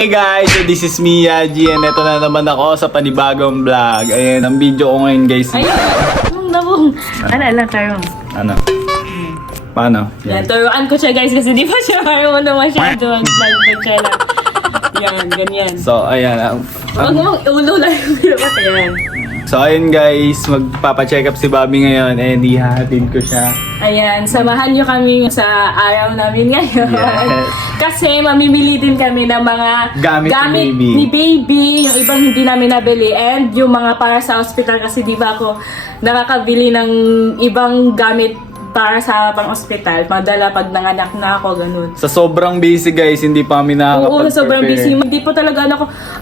Hey guys, so this is me, Yaji, and ito na naman ako sa panibagong vlog. Ayan, ang video ko ngayon guys. Ayun, nabong. Ano lang, tarong. Ano? Paano? Yan, turuan ko siya guys kasi di pa siya marunong masyado. Mag-vlog siya lang. Yan, ganyan. So, ayan. Huwag mong ulo lang yung birukat. Ayan. So, ayun guys, magpapacheck up si Bobby ngayon and ihahatid ko siya. Ayan, samahan nyo kami sa araw namin ngayon. Yes. Kasi mamimili din kami ng mga Gamit ni baby, yung ibang hindi namin nabili, and yung mga para sa hospital kasi di ba ako nakakabili ng ibang gamit para sa pang-hospital. Madala pag nanganak na ako, ganun. Sa sobrang busy guys, hindi pa kami nakakapag-prepare. Oo, sobrang busy. Hindi po talaga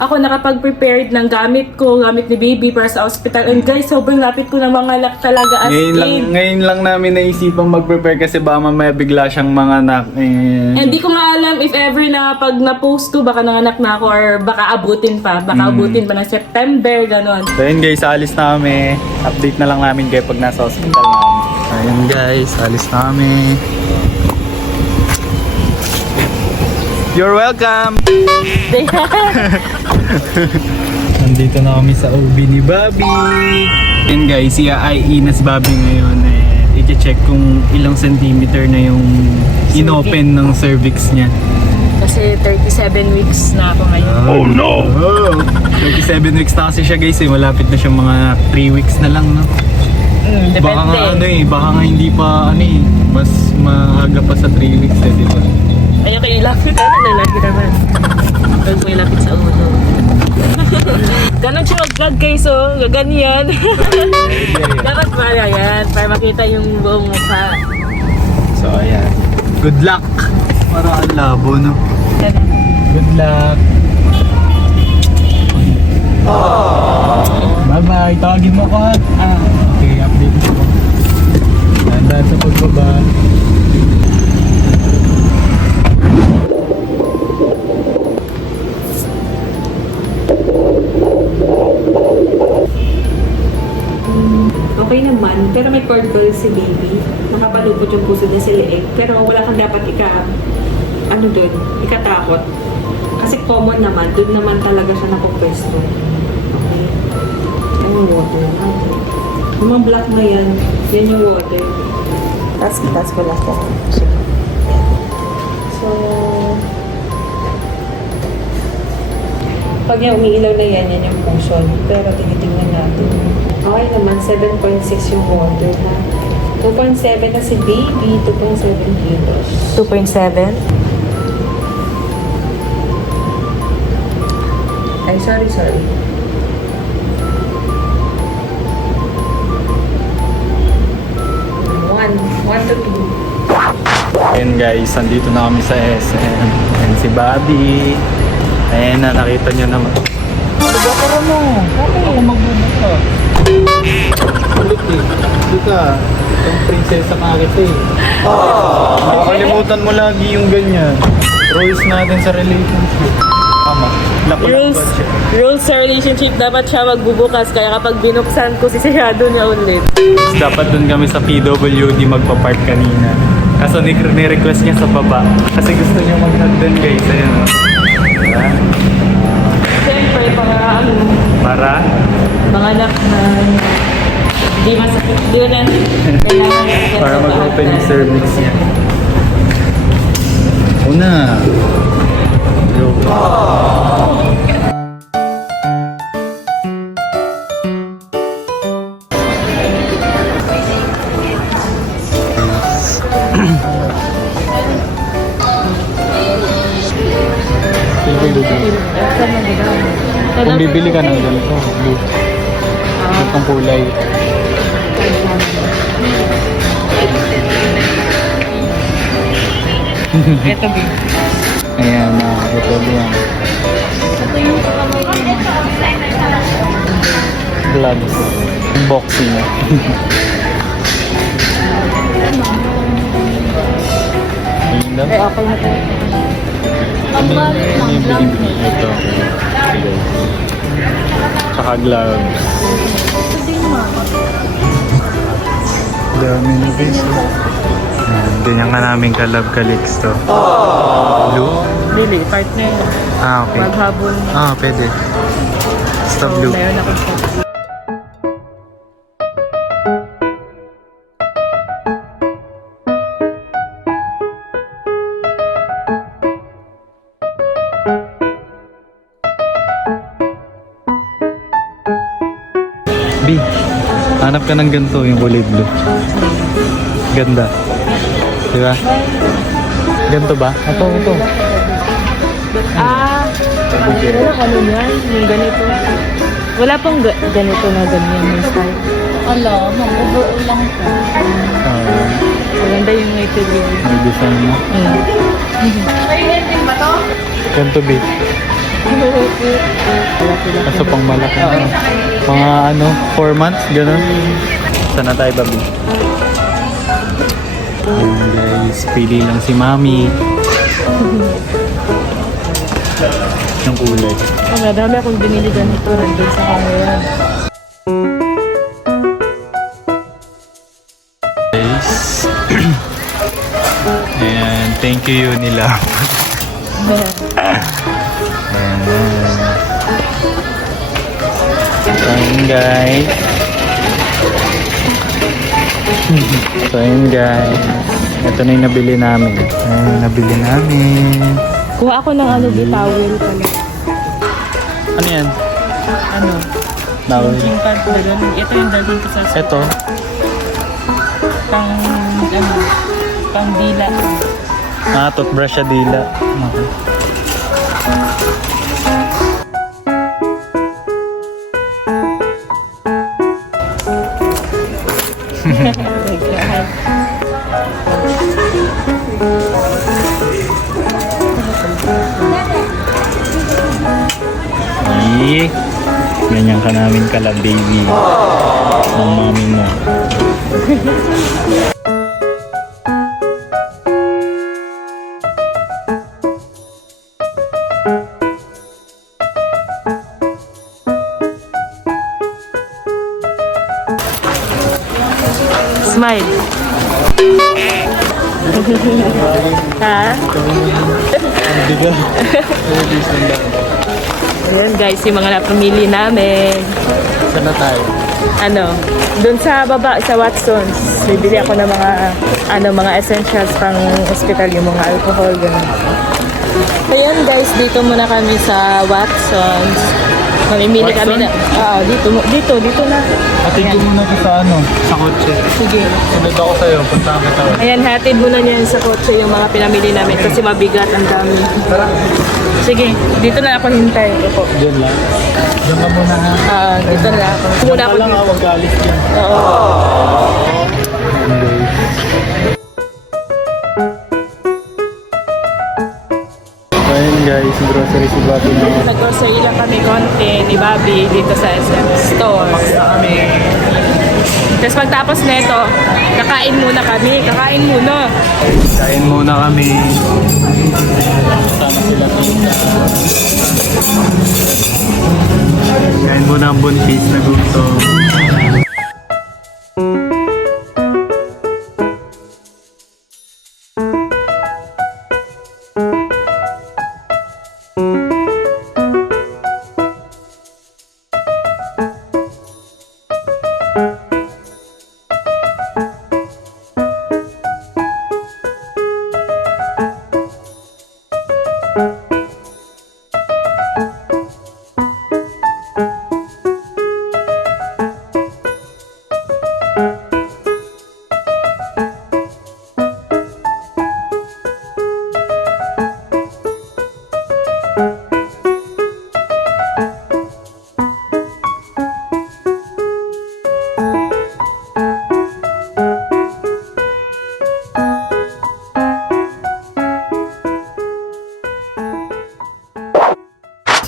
ako nakapag-prepared ng gamit ko, gamit ni baby para sa hospital. And guys, sobrang lapit ko na manganak talaga as Ngayon lang namin naisipang mag-prepare kasi baka mamaya bigla siyang manganak. And di ko nga alam if ever na pag na-post ko, baka nanganak na ako or baka abutin pa. Baka abutin pa ng September, ganon. So yun guys, alis na kami. Update na lang namin kayo pag nasa hospital namin. Ayun guys, alis na kami. You're welcome! Nandito na kami sa OB ni Bobby. Yun guys, i-IE na si Bobby ngayon. I-check kung ilang centimeter na yung inopen ng cervix niya. Kasi 37 weeks na ako ngayon. Oh no! 37 weeks na kasi siya guys eh. Malapit na siya mga 3 weeks na lang, no? Depende. Baka nga baka nga hindi pa mas maaga pa sa 3 weeks eh, di ba? Ayaw kayo ilapit, lalaki naman. Huwag mo ilapit sa ulo. Ganon siya mag-vlog guys, so ganyan. Dapat para yan, para makita yung buong mukha. So ayan. Good luck! Para ang labo, no? Good luck! Bye-bye! Tawagin mo ko ha? Okay, update ko. Tandaan sa pagbaba. Okay naman, pero may cord call si baby. Nakapalupot yung puso na si leeg. Pero wala kang dapat ikatakot. Kasi common naman, doon naman talaga siya napupwesto. Okay. Yan yung water natin. Yung mga black na yan, yan yung water. Tapos ko lang po. So, pag yung umiilaw na yan, yan yung puso. Pero tinitingnan natin. Okay naman, 7.6 yung water na. 2.7 na si baby, 2.7 kilos. 2.7? Ay, sorry. 1 to 2. Ayan guys, andito na kami sa SM. Ayan si Bobby. Ayan na, nakita nyo naman. Magkakaroon mo. Bakit ako magbubuka? Ulit eh. Hindi ka. Itong prinsesa ka kita eh. Makakalimutan mo lagi yung ganyan. Rules natin sa relationship. Tama. Rules sa relationship, dapat siya magbubukas. Kaya kapag binuksan ko, sisirado niya ulit. Dapat dun kami sa PWD magpa-park kanina. Kaso ni-request niya sa baba. Kasi gusto niya mag-hagdan guys. Ayan o. Diba? Siyempre, Para? mga anak na hindi masakit. Di ba na? Para mag-open yung cervix niya. Una. Yo. Kung bibili ka ng ganito, blue. Itong kulay. Ito, babe. Ayan na, ito yan. Ito yung kakamay niya. Gloves. Unboxing. Ayun Ay, ako na ito. Ang balit ng glove niya. Ito. Tsaka gloves. Ito yung mga. Dami na guys. ganyan ka namin kalab kalix to. Blue? Lili, partner. Ah, okay. Maghabol na. Ah, pwede. Basta So, blue. meron ako siya. B, hanap ka ng ganito, yung kulay blue. Ganda. Diba? Ganito ba? Ito. Ah, wala ano yan? Yung ganito. Wala pang ganito na ganyan yung style. Ala, mabubuo lang po. Maganda yung native yun. May design mo. Ganito, B. Kaso pang malaki. Mga 4 months, gano'n. Sana tayo, babi. Ayan, guys, pili lang si Mami. Yung kulay. Oh, madami akong binili ganito nandun sa camera. Guys. Ayan, thank you nila. Ayan. So, yun guys. So, yun guys. Ito na yung nabili namin. Ayan yung nabili namin. Kuha ako ng towel pala. Ano yan? Ano? Towel. Yung pad na ganun. Ito yung dalhin ko sa Ito. pang, pang dila. Ah, toothbrush sa dila. Okay. Oh my God. Ganyan ka namin kala baby. Ang mami mo. Smile. Ha? Ayan guys, yung mga napamili namin. Saan na tayo? Doon sa baba, sa Watson's. Bibili ako ng mga essentials pang hospital, yung mga alcohol, gano'n. Ayan guys, dito muna kami sa Watson's. Mamimili kami na. Dito na. Atid ko muna kita sa kotse. Sige. Sunod ako sa'yo, punta kita. Ayan, hatid muna niyan sa kotse yung mga pinamili namin kasi mabigat ang dami. Sige, dito na ako hintay. Diyan lang. Diyan ka muna ha. Dito na ako. Muna ako Wala nga, dito. huwag kaalis dyan. Oo. Ayun guys, grocery si Bobby na. Nag-grocery lang kami konti ni Bobby dito sa SM Store. Tapos pagtapos nito, kakain muna kami. Kakain muna. Kain muna kami. Sama sila tita. Kain muna ang buntis na gusto.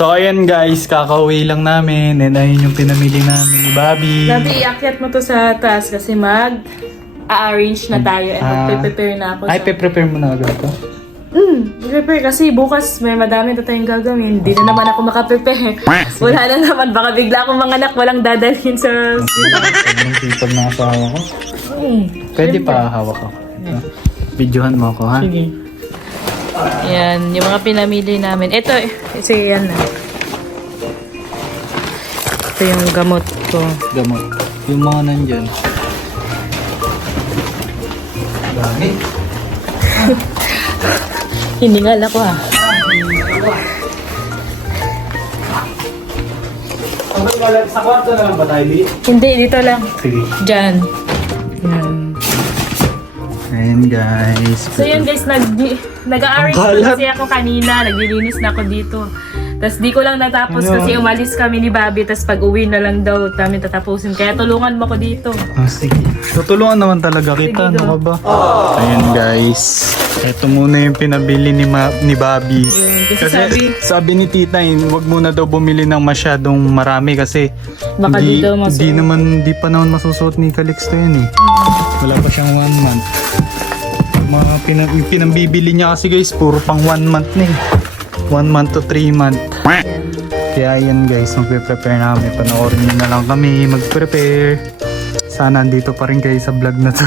So ayan guys, kakauwi lang namin and ayun yung pinamili namin ni Bobby. Sabi, iakyat mo to sa taas kasi mag-arrange na tayo and magpe-prepare na ako. Ay, prepare mo na agad ito? Prepare kasi bukas may madami na tayong gagawin. Hindi na naman ako makaprepare. Wala na naman. Baka bigla akong mga anak walang dadalhin sa... Sobrang sipag na asawa ko. Pwede pa hawak ako. Videohan mo ako, ha? Sige. Yan, yung mga pinamili namin. Ito, kasi yan na. Ito yung gamot ko. Gamot. Yung mga nandyan. Dami. Hiningal ako ah. Okay, sa kwarto na lang ba tayo, Lee? Hindi, dito lang. Sige. Diyan. Yan. Ayan, guys. So yun guys, nag-arrange Ang kalat. kasi ako kanina. Naglilinis na ako dito. Tapos di ko lang natapos Ayun. kasi umalis kami ni Bobby. Tapos pag uwi na lang daw namin tatapusin. Kaya tulungan mo ko dito. Oh, sige. Tutulungan naman talaga kita. Sige, Ano go. ka ba? Ayan, guys. Ito muna yung pinabili ni Bobby. Yun, kasi Sabi ni tita, wag muna daw bumili ng masyadong marami kasi Baka di daw masuot. di pa naman masusuot ni Calixto yun eh. Wala pa siyang 1 month. Mga pinambibili niya kasi guys, puro pang 1 month na eh. 1 month to 3 month. Kaya yan guys, magpe-prepare namin. Panoorin niyo na lang kami mag-prepare. Sana andito pa rin kayo sa vlog na to.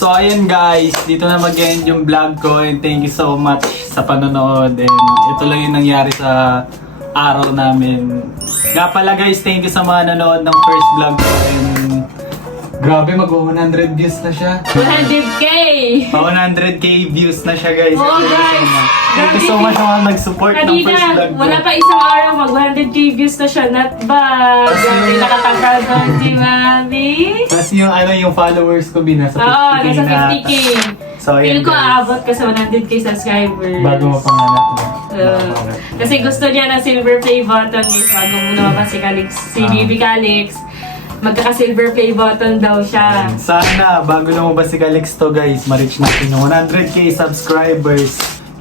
So ayun guys, dito na mag-end yung vlog ko and thank you so much sa panonood and ito lang yung nangyari sa araw namin. Nga pala guys, thank you sa mga nanood ng first vlog ko and grabe mag-100 views na siya. 100K! 100k views na siya guys. Oo, guys. Thank you so much sa mga nag-support ng first Kanina, vlog ko. wala pa isang araw, mag-100K views na siya. Not bad. Grabe, nakatangkal doon si Mami. Tapos yung followers ko binasa 50k Oo, nasa na. 50K. So ayun Feel ko guys. aabot ka sa 100K subscribers. Bago mapanganak mo. Kasi gusto niya ng silver play button guys bago mo lumabas si Calix, si Baby Calix. Magkaka-silver play button daw siya. Sana bago lumabas si Calixto guys, ma-reach natin yung 100k subscribers.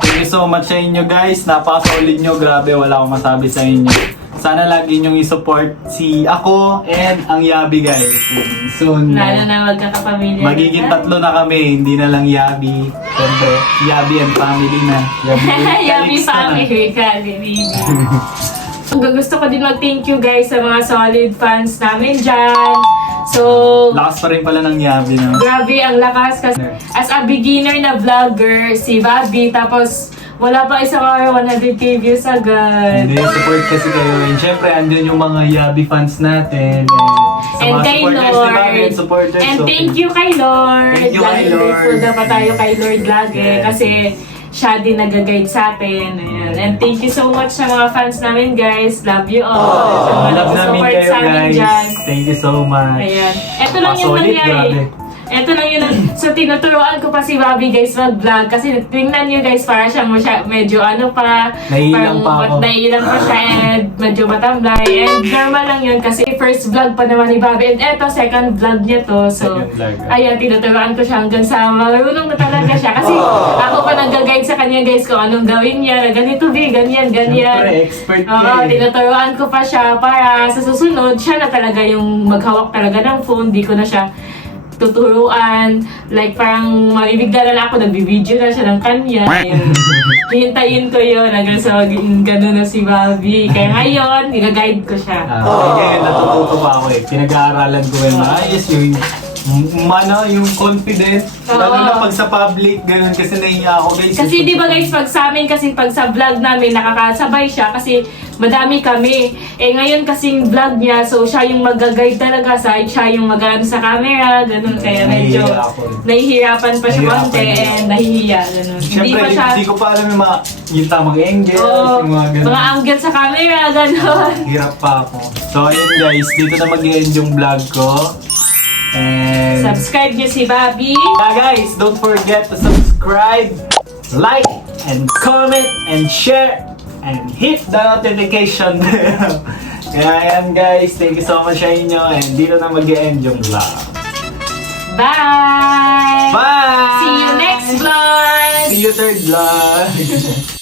Thank you so much sa inyo guys. Napaka-solid nyo. Grabe, wala akong masabi sa inyo. Sana lagi nyong i-support si ako and ang Yabi guys. Soon. Lalo na magkakapamilya. Magiging tatlo na kami, hindi na lang Yabi. Siyempre, Yabi and family na. Yabi Calix na na. family ka, baby. Gusto ko din mag-thank you guys sa mga solid fans namin dyan. So, Lakas pa rin pala ng Yabi na. grabe ang lakas kasi as a beginner na vlogger, si Bobby, tapos wala pa isang araw 100k views agad. Hindi, support kasi kayo. And syempre, andyan yung mga Yabi fans natin. Sa And mga kay supporters ni Lord. Bobby and supporters. And so, thank you kay Lord. Thank you kay Lagi Lord. grateful dapat tayo kay Lord lagi. Yes. Kasi siya din nag-guide sa atin. Ayan. And thank you so much sa mga fans namin guys. Love you all. Sa mga Love namin nag-support kayo sa amin guys. dyan. Thank you so much. Ayan. Ito lang yung Solid, nangyari. grabe. Ito lang yun. So, tinuturuan ko pa si Bobby guys mag-vlog. Kasi tingnan nyo guys, para siyang medyo ano pa. Naiilang pa ako. Naiilang pa siya and medyo matamlay. And normal lang yun kasi first vlog pa naman ni Bobby. And eto, second vlog niya to. So, Second vlog. ayan, tinuturuan ko siya hanggang sa marunong na talaga siya. Kasi ako pa nag-guide sa kanya guys kung anong gawin niya. Na ganito, ganyan, ganyan. Siyempre, expert ka Oo, eh. tinuturuan ko pa siya para sa susunod, siya na talaga yung maghawak talaga ng phone. Di ko na siya tuturuan. Like, parang maribigla na ako, nagbibideo na siya ng kanya. Ayun. Hihintayin ko yun hanggang sa maging gano'n na si Bobby. Kaya ngayon, nag-guide ko siya. Ngayon, natututo pa ako eh. Pinag-aaralan ko yung maayos yung yung confident. Lalo na pag sa public, ganun kasi nahiya ako guys. Kasi di ba guys, pag sa amin, kasi pag sa vlog namin, nakakasabay siya kasi madami kami. Eh ngayon kasing vlog niya, so siya yung mag-guide talaga, siya yung mag-ano sa camera, ganun. Kaya medyo Nahihiya ako. nahihirapan pa siya Nahihirapan konti din and nahihiya, ganun. Hindi Siyempre, pa siya, hindi ko pa alam yung tamang angle, Oo, yung mga ganun. mga angle sa camera, ganun. Hirap pa ako. So ayun guys, dito na mag-end yung vlog ko. And Subscribe niyo si Bobby. yeah guys, don't forget to subscribe, like, and comment, and share, and hit the notification bell. Kaya ayan guys, thank you so much sa inyo, and dito na mag-end yung vlog. Bye! Bye! See you next vlog! See you third vlog!